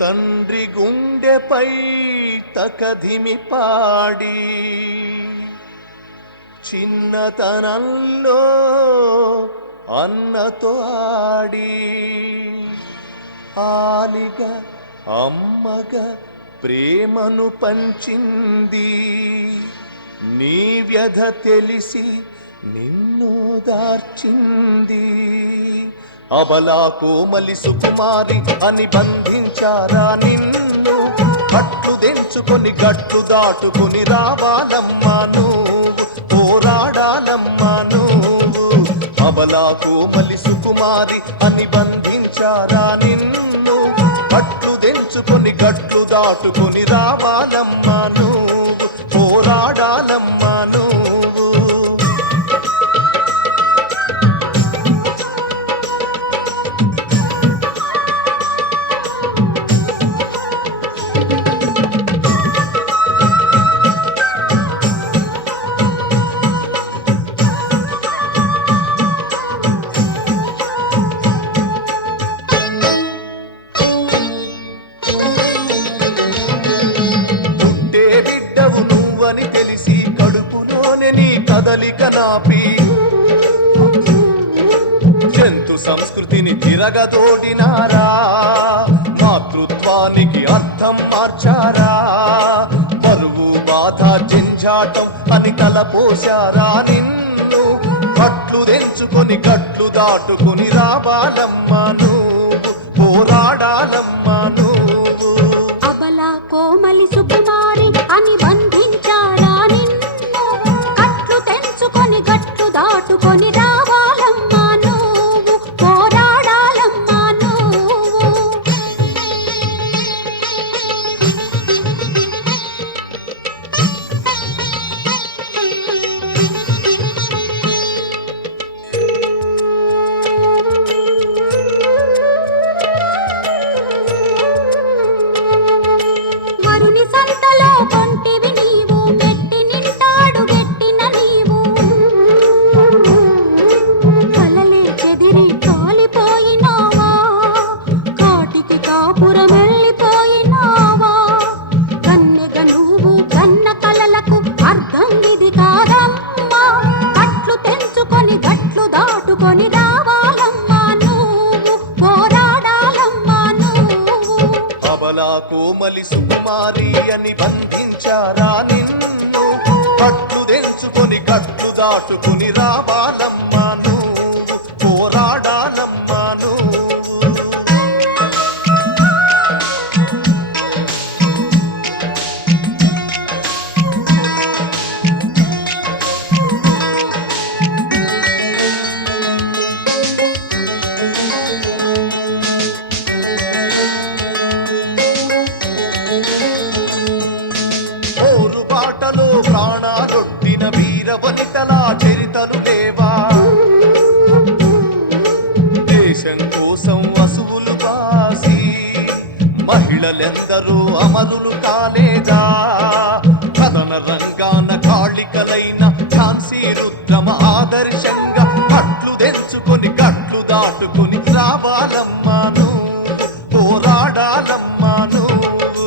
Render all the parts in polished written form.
తండ్రి గుండెపై తకధిమి పాడి చిన్నతనంలో అన్నతో ఆడి ఆలిగా అమ్మగా ప్రేమను పంచింది. నీ వ్యధ తెలిసి నిన్ను దార్చింది. అబలా కోమలి సుకుమారి అని బంధించారా నిన్ను? కట్లు దెంచుకొని గట్లు దాటుకొని రావాలమ్మా నువ్వు, పోరాడాలమ్మా నువ్వు. అబలా కోమలి సుకుమారి అని బంధించారా నిన్ను? కట్లు దెంచుకొని గట్లు దాటుకొని రావాలమ్మా నువ్వు, పోరాడాలమ్మా నువ్వు. కదలిక నాపి జంతు సంస్కృతిని తిరగదోడినారా, మాతృత్వానికి అర్థం మార్చారా. బరువు బాధ జంజాటం అని తలపోశారా నిన్ను? కట్లు దెంచుకొని గట్లు దాటుకొని రావాలమ్మా నువ్వు, పోరాడాలమ్మా నువ్వు. అబలా కోమలి సుకుమారి అని బంధించారా నిన్ను? గట్లు దాటుకొని రావాలమ్మా నువ్వు, పోరాడాలమ్మా నువ్వు. వరుని సంతలో కొంటివి నీవు, మెట్టి నింటాడు గట్టిన నీవు. కోమలి సుకుమారి అని బంధించారా నిన్ను? కట్లు దెంచుకొని గట్లు దాటుకొని రావాలమ్మా నువ్వు, పోరాడాలమ్మా నువ్వు. ప్రాణాలొట్టిన వీరవనితలా చరితలు లేవా? దేశం కోసం వసువులు బాసి మహిళలెందరూ అమరులు కాలేదా? కథన రంగాన కాళికలైన ఝాన్సీ రుద్రమ ఆదర్శంగా కట్లు దెంచుకొని గట్లు దాటుకొని రావాలమ్మా నువ్వు, పోరాడాలమ్మా నువ్వు.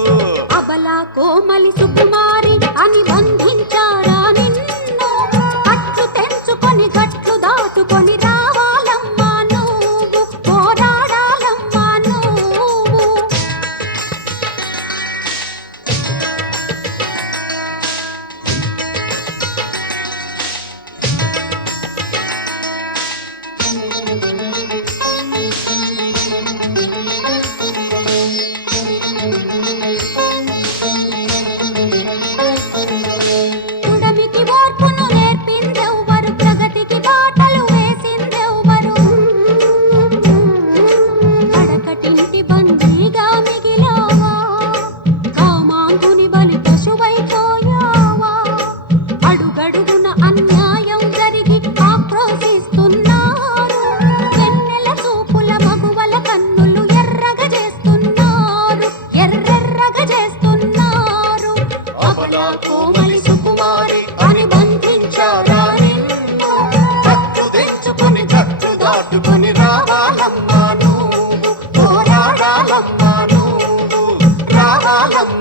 అబలా కోమలి సుకుమారి అని బంధించారా నిన్ను? కట్లు తెంచుకొని గట్లు దాటుకొని రావాలమ్మా నువ్వు, పోరాడాలమ్మా నువ్వు. వర్ధిల్లాలమ్మ